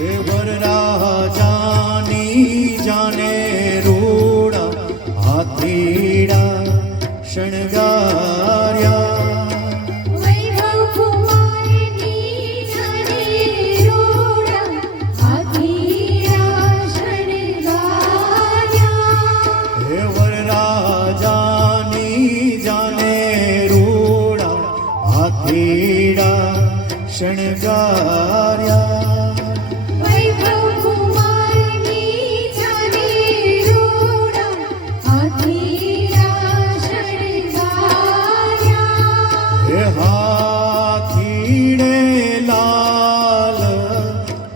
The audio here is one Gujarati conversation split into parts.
હે વરરાજાની જાને રૂડા હાથીડા શણગાર્યા શણગાર્યા વૈભવ કુમારની જાને રૂડા હાથીડા શણગાર્યા હે હાથીડે લાલ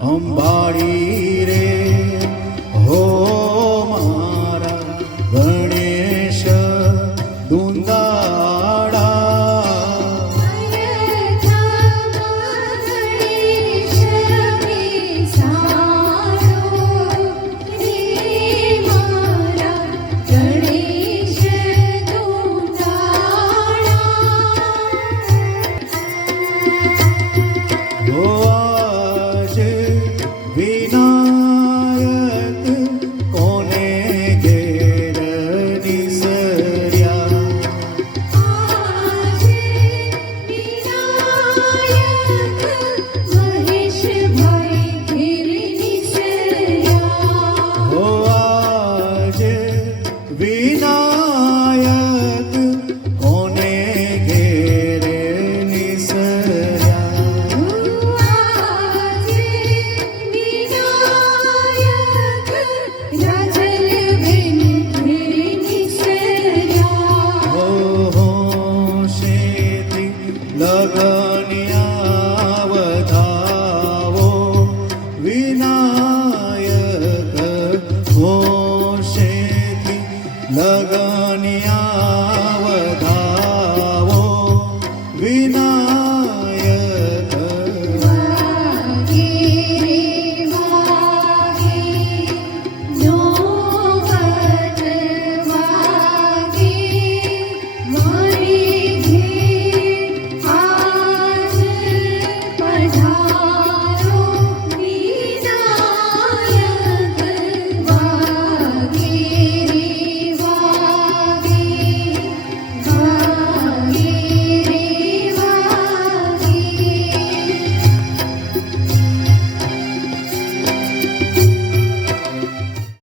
અંબાડી રે હો મારા ગણેશ દુંદાળા વિનાયક કોને ઘેરે નિસર્યા હો શેતી લગનિયા વધાવો વિનાયક હો લગનિયા વધાવો વિના